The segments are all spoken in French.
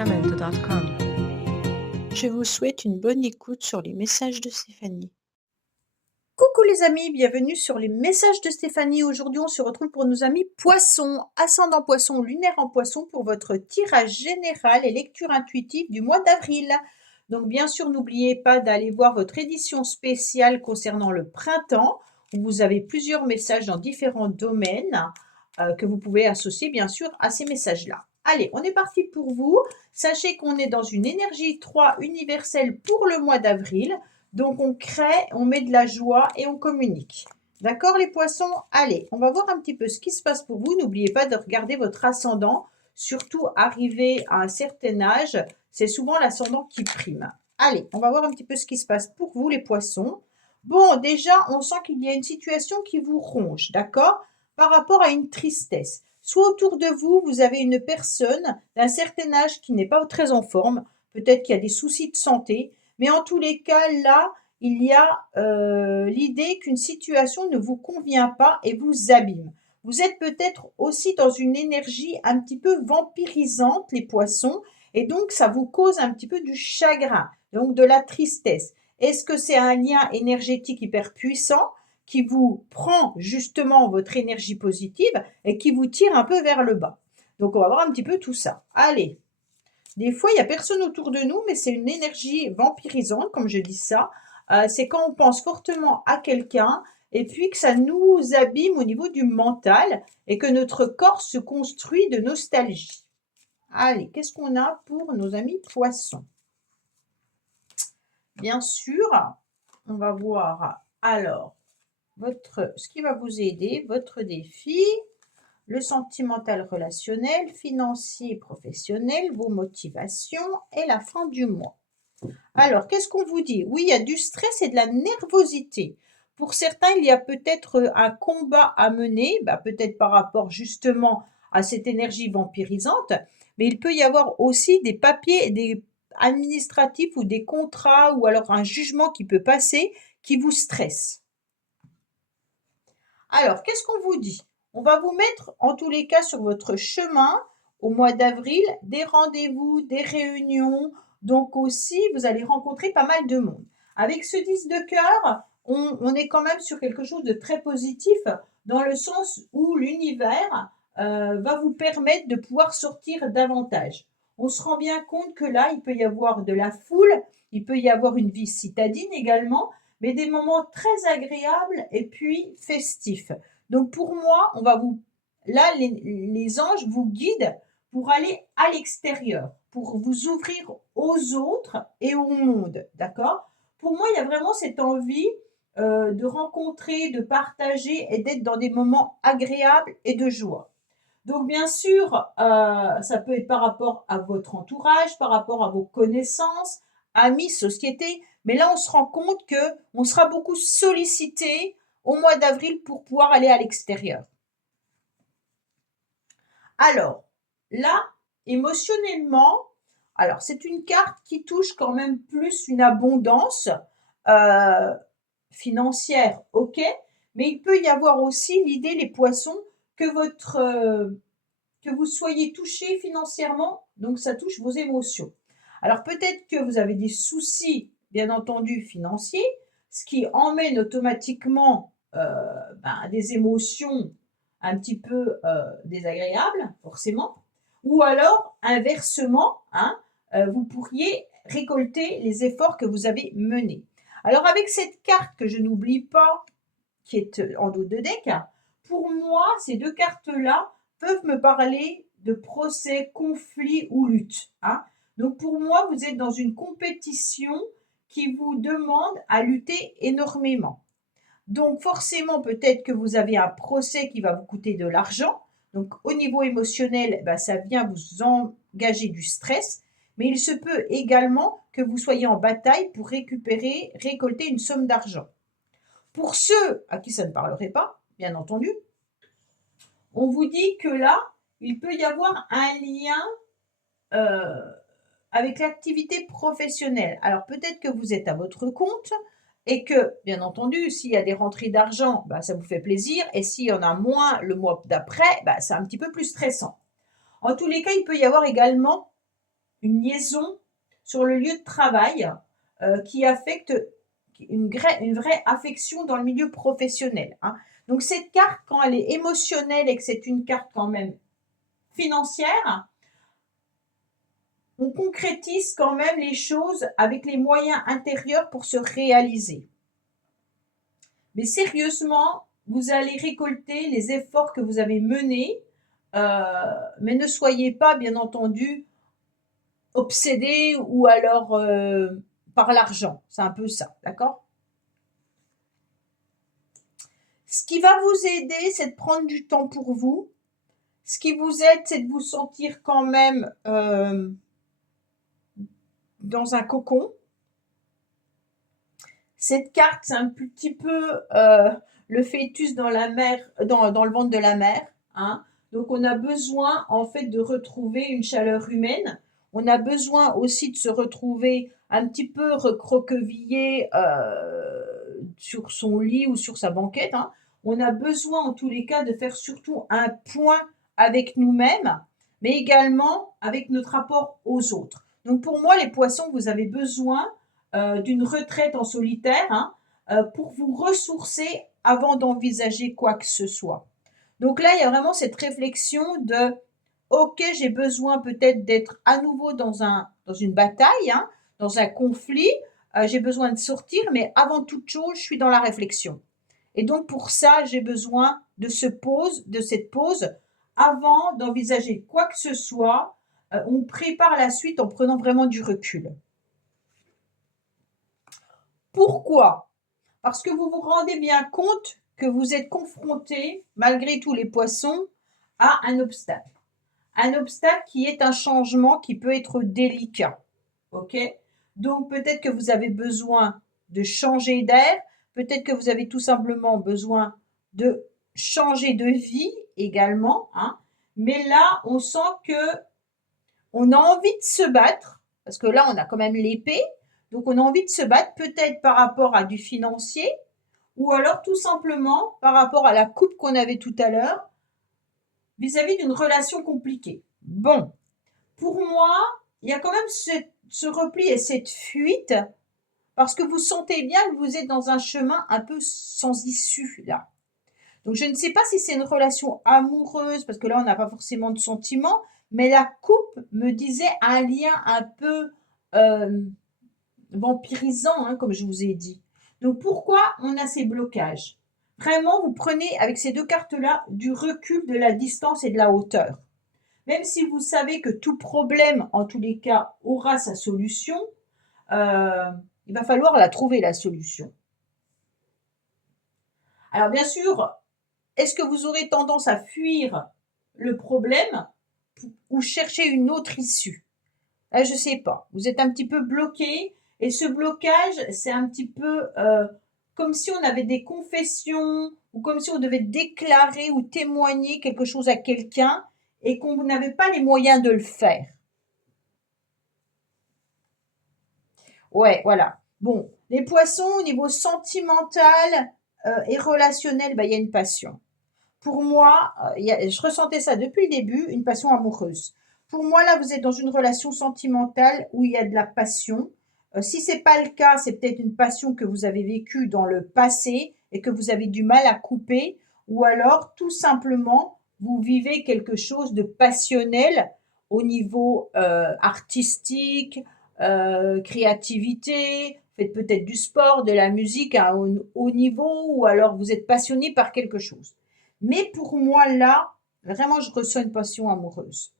www.sacramento.com. Je vous souhaite une bonne écoute sur les messages de Stéphanie. Coucou les amis, bienvenue sur les messages de Stéphanie. Aujourd'hui, on se retrouve pour nos amis poissons, ascendant poisson, lunaire en poisson pour votre tirage général et lecture intuitive du mois d'avril. Donc bien sûr, n'oubliez pas d'aller voir votre édition spéciale concernant le printemps où vous avez plusieurs messages dans différents domaines que vous pouvez associer bien sûr à ces messages-là. Allez, on est parti pour vous. Sachez qu'on est dans une énergie 3 universelle pour le mois d'avril. Donc, on crée, on met de la joie et on communique. D'accord, les poissons? Allez, on va voir un petit peu ce qui se passe pour vous. N'oubliez pas de regarder votre ascendant. Surtout, arrivé à un certain âge, c'est souvent l'ascendant qui prime. Allez, on va voir un petit peu ce qui se passe pour vous, les poissons. Bon, déjà, on sent qu'il y a une situation qui vous ronge, d'accord? Par rapport à une tristesse. Soit autour de vous, vous avez une personne d'un certain âge qui n'est pas très en forme. Peut-être qu'il y a des soucis de santé. Mais en tous les cas, là, il y a l'idée qu'une situation ne vous convient pas et vous abîme. Vous êtes peut-être aussi dans une énergie un petit peu vampirisante, les poissons, et donc ça vous cause un petit peu du chagrin, donc de la tristesse. Est-ce que c'est un lien énergétique hyper puissant qui vous prend justement votre énergie positive et qui vous tire un peu vers le bas? Donc on va voir un petit peu tout ça. Allez! Des fois, il n'y a personne autour de nous, mais c'est une énergie vampirisante, comme je dis ça. C'est quand on pense fortement à quelqu'un et puis que ça nous abîme au niveau du mental et que notre corps se construit de nostalgie. Allez, qu'est-ce qu'on a pour nos amis poissons? Bien sûr, on va voir alors ce qui va vous aider, votre défi, le sentimental relationnel, financier, professionnel, vos motivations et la fin du mois. Alors, qu'est-ce qu'on vous dit? Oui, il y a du stress et de la nervosité. Pour certains, il y a peut-être un combat à mener, peut-être par rapport justement à cette énergie vampirisante, mais il peut y avoir aussi des papiers, des administratifs ou des contrats ou alors un jugement qui peut passer qui vous stresse. Alors, qu'est-ce qu'on vous dit? On va vous mettre en tous les cas sur votre chemin au mois d'avril des rendez-vous, des réunions. Donc aussi, vous allez rencontrer pas mal de monde. Avec ce 10 de cœur, on est quand même sur quelque chose de très positif dans le sens où l'univers va vous permettre de pouvoir sortir davantage. On se rend bien compte que là, il peut y avoir de la foule, il peut y avoir une vie citadine également, mais des moments très agréables et puis festifs. Donc pour moi, là, les anges vous guident pour aller à l'extérieur, pour vous ouvrir aux autres et au monde, d'accord? Pour moi, il y a vraiment cette envie de rencontrer, de partager et d'être dans des moments agréables et de joie. Donc bien sûr, ça peut être par rapport à votre entourage, par rapport à vos connaissances, amis, société, mais là on se rend compte qu'on sera beaucoup sollicité au mois d'avril pour pouvoir aller à l'extérieur. Alors, là, émotionnellement, alors c'est une carte qui touche quand même plus une abondance financière, ok, mais il peut y avoir aussi l'idée, les poissons, que vous soyez touché financièrement, donc ça touche vos émotions. Alors peut-être que vous avez des soucis, bien entendu, financiers, ce qui emmène automatiquement des émotions un petit peu désagréables, forcément. Ou alors, inversement, vous pourriez récolter les efforts que vous avez menés. Alors avec cette carte que je n'oublie pas, qui est en dos de deck, pour moi, ces deux cartes-là peuvent me parler de procès, conflits ou lutte. Donc pour moi, vous êtes dans une compétition qui vous demande à lutter énormément. Donc forcément, peut-être que vous avez un procès qui va vous coûter de l'argent. Donc au niveau émotionnel, ça vient vous engager du stress. Mais il se peut également que vous soyez en bataille pour récolter une somme d'argent. Pour ceux à qui ça ne parlerait pas, bien entendu, on vous dit que là, il peut y avoir un lien avec l'activité professionnelle. Alors peut-être que vous êtes à votre compte et que, bien entendu, s'il y a des rentrées d'argent, ça vous fait plaisir. Et s'il y en a moins le mois d'après, c'est un petit peu plus stressant. En tous les cas, il peut y avoir également une liaison sur le lieu de travail qui affecte une vraie affection dans le milieu professionnel, hein. Donc cette carte, quand elle est émotionnelle et que c'est une carte quand même financière, on concrétise quand même les choses avec les moyens intérieurs pour se réaliser. Mais sérieusement, vous allez récolter les efforts que vous avez menés, mais ne soyez pas, bien entendu, obsédé ou alors par l'argent. C'est un peu ça, d'accord? Ce qui va vous aider, c'est de prendre du temps pour vous. Ce qui vous aide, c'est de vous sentir quand même dans un cocon. Cette carte, c'est un petit peu le fœtus dans la mer, dans le ventre de la mer, hein. Donc, on a besoin, en fait, de retrouver une chaleur humaine. On a besoin aussi de se retrouver un petit peu recroquevillé sur son lit ou sur sa banquette, hein. On a besoin, en tous les cas, de faire surtout un point avec nous-mêmes, mais également avec notre rapport aux autres. Donc, pour moi, les poissons, vous avez besoin d'une retraite en solitaire, hein, pour vous ressourcer avant d'envisager quoi que ce soit. Donc là, il y a vraiment cette réflexion de ok, j'ai besoin peut-être d'être à nouveau dans une bataille, hein, dans un conflit, j'ai besoin de sortir, mais avant toute chose, je suis dans la réflexion. Et donc pour ça, j'ai besoin de cette pause avant d'envisager quoi que ce soit. On prépare la suite en prenant vraiment du recul. Pourquoi? Parce que vous vous rendez bien compte que vous êtes confronté, malgré tous les poissons, à un obstacle. Un obstacle qui est un changement qui peut être délicat. Ok? Donc peut-être que vous avez besoin de changer d'air, peut-être que vous avez tout simplement besoin de changer de vie également, hein. Mais là, on sent que on a envie de se battre, parce que là, on a quand même l'épée, donc on a envie de se battre peut-être par rapport à du financier, ou alors tout simplement par rapport à la coupe qu'on avait tout à l'heure, vis-à-vis d'une relation compliquée. Bon, pour moi, il y a quand même ce repli et cette fuite, parce que vous sentez bien que vous êtes dans un chemin un peu sans issue, là. Donc je ne sais pas si c'est une relation amoureuse, parce que là, on n'a pas forcément de sentiments, mais la coupe me disait un lien un peu vampirisant, hein, comme je vous ai dit. Donc pourquoi on a ces blocages? Vraiment, vous prenez avec ces deux cartes-là du recul, de la distance et de la hauteur. Même si vous savez que tout problème, en tous les cas, aura sa solution, il va falloir la trouver, la solution. Alors bien sûr, est-ce que vous aurez tendance à fuir le problème ou chercher une autre issue? Là, je ne sais pas. Vous êtes un petit peu bloqué et ce blocage, c'est un petit peu comme si on avait des confessions ou comme si on devait déclarer ou témoigner quelque chose à quelqu'un et qu'on n'avait pas les moyens de le faire. Ouais, voilà. Bon, les poissons, au niveau sentimental et relationnel, bah, il y a une passion. Pour moi, je ressentais ça depuis le début, une passion amoureuse. Pour moi, là, vous êtes dans une relation sentimentale où il y a de la passion. Si c'est pas le cas, c'est peut-être une passion que vous avez vécue dans le passé et que vous avez du mal à couper, ou alors tout simplement vous vivez quelque chose de passionnel au niveau artistique, créativité, faites peut-être du sport, de la musique à un haut niveau, ou alors vous êtes passionné par quelque chose. Mais pour moi, là, vraiment, je ressens une passion amoureuse.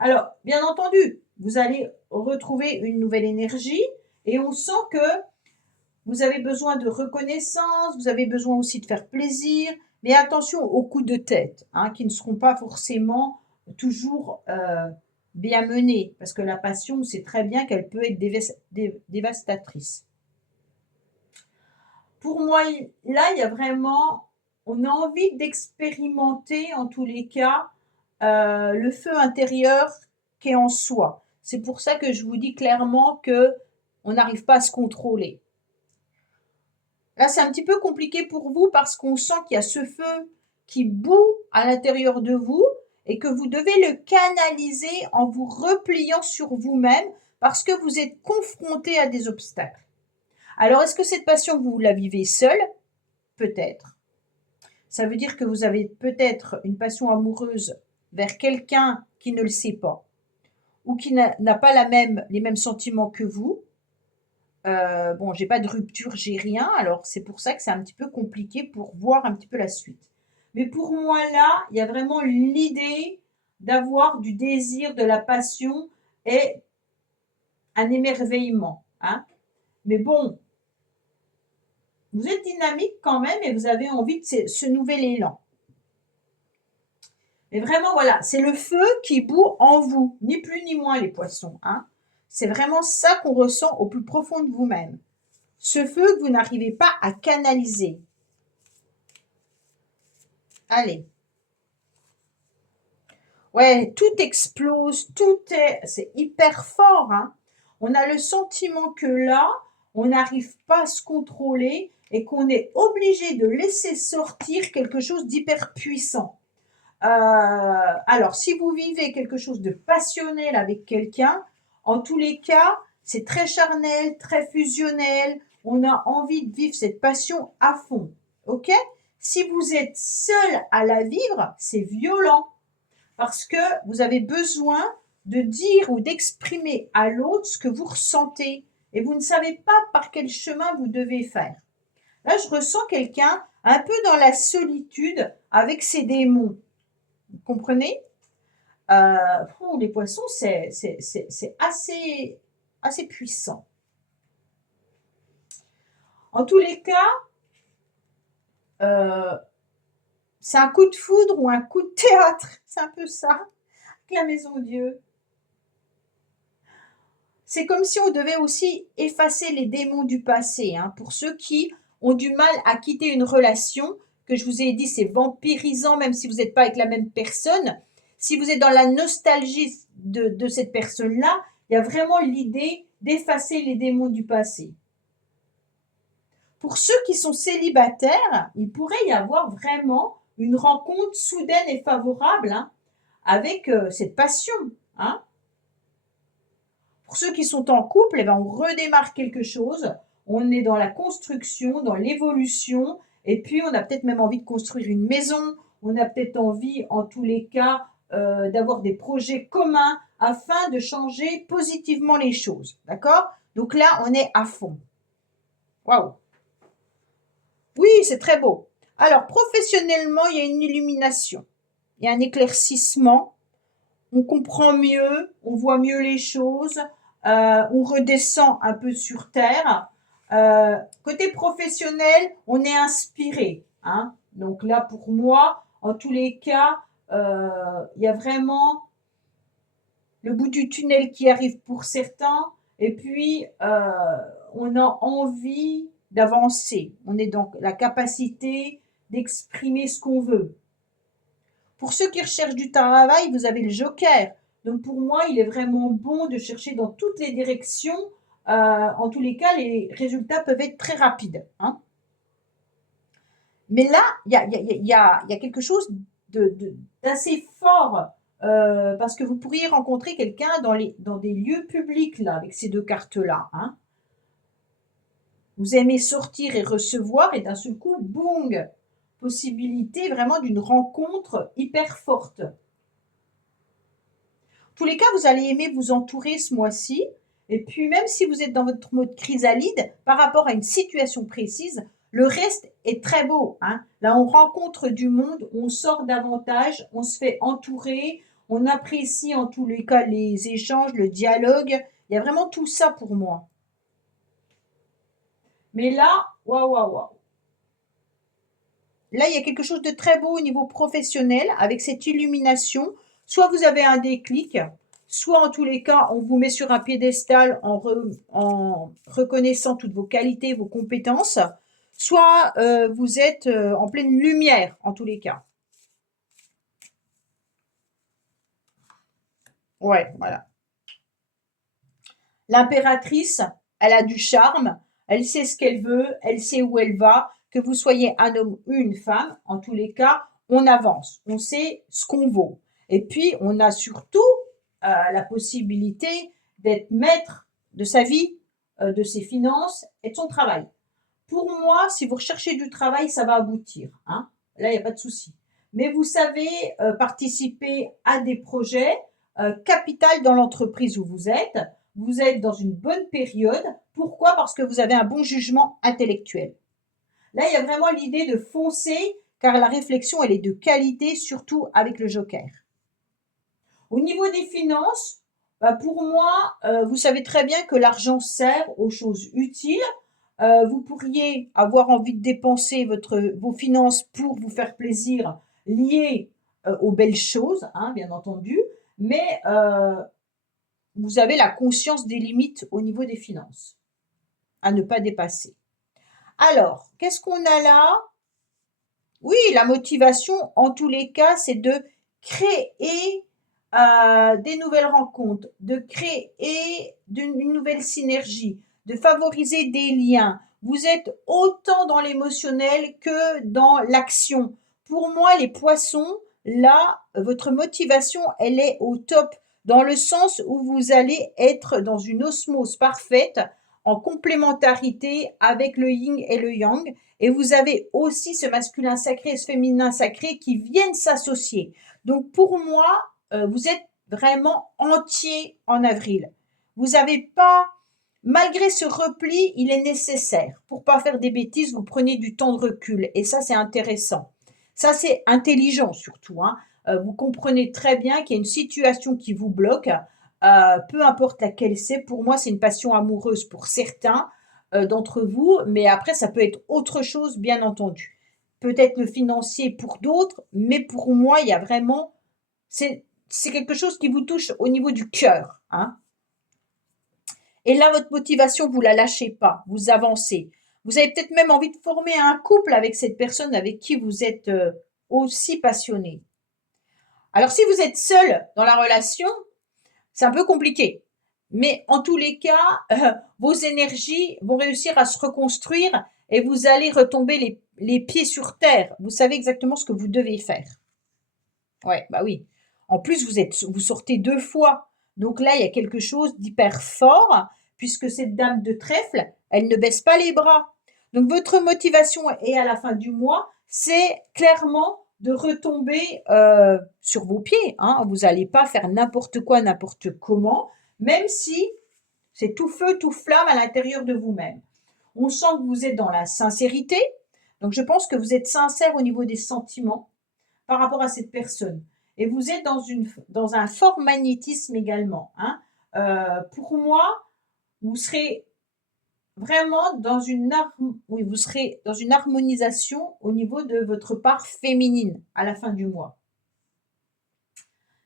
Alors, bien entendu, vous allez retrouver une nouvelle énergie et on sent que vous avez besoin de reconnaissance, vous avez besoin aussi de faire plaisir, mais attention aux coups de tête, hein, qui ne seront pas forcément toujours bien menés, parce que la passion, c'est très bien qu'elle peut être dévastatrice. Pour moi, là, il y a vraiment, on a envie d'expérimenter, en tous les cas, le feu intérieur qui est en soi. C'est pour ça que je vous dis clairement que on n'arrive pas à se contrôler. Là, c'est un petit peu compliqué pour vous parce qu'on sent qu'il y a ce feu qui bout à l'intérieur de vous et que vous devez le canaliser en vous repliant sur vous-même parce que vous êtes confronté à des obstacles. Alors, est-ce que cette passion, vous la vivez seule? Peut-être. Ça veut dire que vous avez peut-être une passion amoureuse vers quelqu'un qui ne le sait pas ou qui n'a pas les mêmes sentiments que vous. Bon, j'ai pas de rupture, j'ai rien, alors c'est pour ça que c'est un petit peu compliqué pour voir un petit peu la suite. Mais pour moi là, il y a vraiment l'idée d'avoir du désir, de la passion et un émerveillement, hein. Mais bon, vous êtes dynamique quand même et vous avez envie de ce nouvel élan. Mais vraiment, voilà, c'est le feu qui bout en vous, ni plus ni moins les poissons, hein. C'est vraiment ça qu'on ressent au plus profond de vous-même. Ce feu que vous n'arrivez pas à canaliser. Allez. Ouais, tout explose, c'est hyper fort, hein. On a le sentiment que là, on n'arrive pas à se contrôler et qu'on est obligé de laisser sortir quelque chose d'hyper puissant. Alors, si vous vivez quelque chose de passionnel avec quelqu'un, en tous les cas, c'est très charnel, très fusionnel. On a envie de vivre cette passion à fond. OK? Si vous êtes seul à la vivre, c'est violent parce que vous avez besoin de dire ou d'exprimer à l'autre ce que vous ressentez et vous ne savez pas par quel chemin vous devez faire. Là, je ressens quelqu'un un peu dans la solitude avec ses démons. Vous comprenez? Les poissons, c'est assez puissant. En tous les cas, c'est un coup de foudre ou un coup de théâtre. C'est un peu ça, la Maison Dieu. C'est comme si on devait aussi effacer les démons du passé. Hein, pour ceux qui ont du mal à quitter une relation, que je vous ai dit, c'est vampirisant, même si vous n'êtes pas avec la même personne. Si vous êtes dans la nostalgie de cette personne-là, il y a vraiment l'idée d'effacer les démons du passé. Pour ceux qui sont célibataires, il pourrait y avoir vraiment une rencontre soudaine et favorable, hein, avec cette passion. Hein. Pour ceux qui sont en couple, eh ben, on redémarre quelque chose. On est dans la construction, dans l'évolution. Et puis, on a peut-être même envie de construire une maison. On a peut-être envie, en tous les cas, d'avoir des projets communs afin de changer positivement les choses. D'accord? Donc là, on est à fond. Waouh! Oui, c'est très beau. Alors, professionnellement, il y a une illumination. Il y a un éclaircissement. On comprend mieux, on voit mieux les choses, on redescend un peu sur terre. Côté professionnel, on est inspiré. Hein. Donc là, pour moi, en tous les cas, il y a vraiment le bout du tunnel qui arrive pour certains. Et puis, on a envie d'avancer. On est dans la capacité d'exprimer ce qu'on veut. Pour ceux qui recherchent du travail, vous avez le joker. Donc pour moi, il est vraiment bon de chercher dans toutes les directions. En tous les cas, les résultats peuvent être très rapides. Hein. Mais là, il y a quelque chose d'assez fort parce que vous pourriez rencontrer quelqu'un dans des lieux publics là, avec ces deux cartes-là. Hein. Vous aimez sortir et recevoir et d'un seul coup, boum, possibilité vraiment d'une rencontre hyper forte. En tous les cas, vous allez aimer vous entourer ce mois-ci. Et puis, même si vous êtes dans votre mode chrysalide, par rapport à une situation précise, le reste est très beau. Hein. Là, on rencontre du monde, on sort davantage, on se fait entourer, on apprécie en tous les cas les échanges, le dialogue. Il y a vraiment tout ça pour moi. Mais là, waouh, waouh, waouh. Là, il y a quelque chose de très beau au niveau professionnel avec cette illumination. Soit vous avez un déclic, soit en tous les cas, on vous met sur un piédestal en reconnaissant toutes vos qualités, vos compétences, soit vous êtes en pleine lumière, en tous les cas. Ouais, voilà. L'impératrice, elle a du charme, elle sait ce qu'elle veut, elle sait où elle va, que vous soyez un homme ou une femme, en tous les cas, on avance, on sait ce qu'on vaut. Et puis, on a surtout la possibilité d'être maître de sa vie, de ses finances et de son travail. Pour moi, si vous recherchez du travail, ça va aboutir, hein. Là, il n'y a pas de souci. Mais vous savez participer à des projets capital dans l'entreprise où vous êtes. Vous êtes dans une bonne période. Pourquoi? Parce que vous avez un bon jugement intellectuel. Là, il y a vraiment l'idée de foncer, car la réflexion, elle est de qualité, surtout avec le joker. Au niveau des finances, bah pour moi, vous savez très bien que l'argent sert aux choses utiles. Vous pourriez avoir envie de dépenser vos finances pour vous faire plaisir, liées aux belles choses, hein, bien entendu, mais vous avez la conscience des limites au niveau des finances, à ne pas dépasser. Alors, qu'est-ce qu'on a là? Oui, la motivation, en tous les cas, c'est de créer des nouvelles rencontres, de créer une nouvelle synergie, de favoriser des liens. Vous êtes autant dans l'émotionnel que dans l'action. Pour moi, les poissons, là, votre motivation, elle est au top, dans le sens où vous allez être dans une osmose parfaite, en complémentarité avec le yin et le yang. Et vous avez aussi ce masculin sacré et ce féminin sacré qui viennent s'associer. Donc pour moi, vous êtes vraiment entier en avril. Vous n'avez pas, malgré ce repli, il est nécessaire. Pour pas faire des bêtises, vous prenez du temps de recul. Et ça, c'est intéressant. Ça, c'est intelligent surtout, hein. Vous comprenez très bien qu'il y a une situation qui vous bloque, peu importe laquelle c'est. Pour moi, c'est une passion amoureuse pour certains d'entre vous, mais après, ça peut être autre chose, bien entendu. Peut-être le financier pour d'autres, mais pour moi, il y a vraiment, c'est quelque chose qui vous touche au niveau du cœur, hein. Et là, votre motivation, vous la lâchez pas, vous avancez. Vous avez peut-être même envie de former un couple avec cette personne avec qui vous êtes aussi passionné. Alors, si vous êtes seul dans la relation, c'est un peu compliqué. Mais en tous les cas, vos énergies vont réussir à se reconstruire et vous allez retomber les pieds sur terre. Vous savez exactement ce que vous devez faire. Ouais, bah oui. En plus, vous sortez 2 fois. Donc là, il y a quelque chose d'hyper fort, puisque cette dame de trèfle, elle ne baisse pas les bras. Donc votre motivation est à la fin du mois, c'est clairement de retomber sur vos pieds, hein. Vous n'allez pas faire n'importe quoi, n'importe comment, même si c'est tout feu, tout flamme à l'intérieur de vous-même. On sent que vous êtes dans la sincérité. Donc je pense que vous êtes sincère au niveau des sentiments par rapport à cette personne. Et vous êtes dans un fort magnétisme également, hein. Pour moi, vous serez vraiment oui, vous serez dans une harmonisation au niveau de votre part féminine à la fin du mois.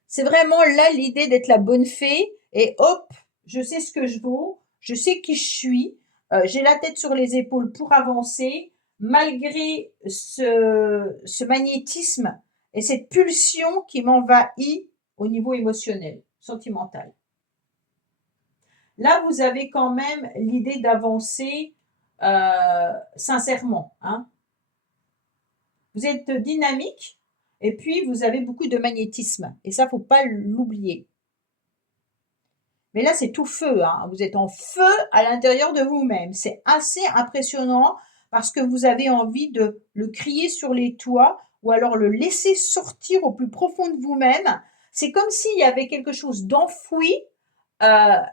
C'est vraiment là l'idée d'être la bonne fée et hop, je sais ce que je vaux, je sais qui je suis, j'ai la tête sur les épaules pour avancer malgré ce magnétisme et cette pulsion qui m'envahit au niveau émotionnel, sentimental. Là, vous avez quand même l'idée d'avancer sincèrement, hein. Vous êtes dynamique et puis vous avez beaucoup de magnétisme. Et ça, faut pas l'oublier. Mais là, c'est tout feu, hein. Vous êtes en feu à l'intérieur de vous-même. C'est assez impressionnant parce que vous avez envie de le crier sur les toits ou alors le laisser sortir au plus profond de vous-même. C'est comme s'il y avait quelque chose d'enfoui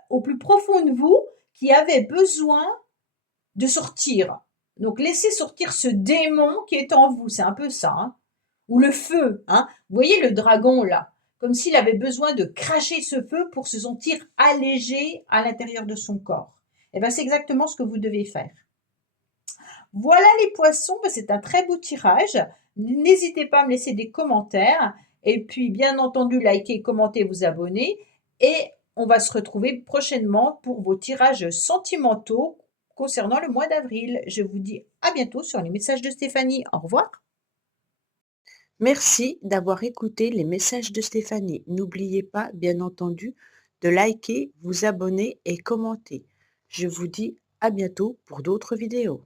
au plus profond de vous qui avait besoin de sortir. Donc, laissez sortir ce démon qui est en vous. C'est un peu ça, hein. Ou le feu, hein. Vous voyez le dragon là, comme s'il avait besoin de cracher ce feu pour se sentir allégé à l'intérieur de son corps. Et bien, c'est exactement ce que vous devez faire. Voilà les poissons, c'est un très beau tirage. N'hésitez pas à me laisser des commentaires. Et puis, bien entendu, likez, commentez, vous abonner. Et on va se retrouver prochainement pour vos tirages sentimentaux concernant le mois d'avril. Je vous dis à bientôt sur les messages de Stéphanie. Au revoir. Merci d'avoir écouté les messages de Stéphanie. N'oubliez pas, bien entendu, de liker, vous abonner et commenter. Je vous dis à bientôt pour d'autres vidéos.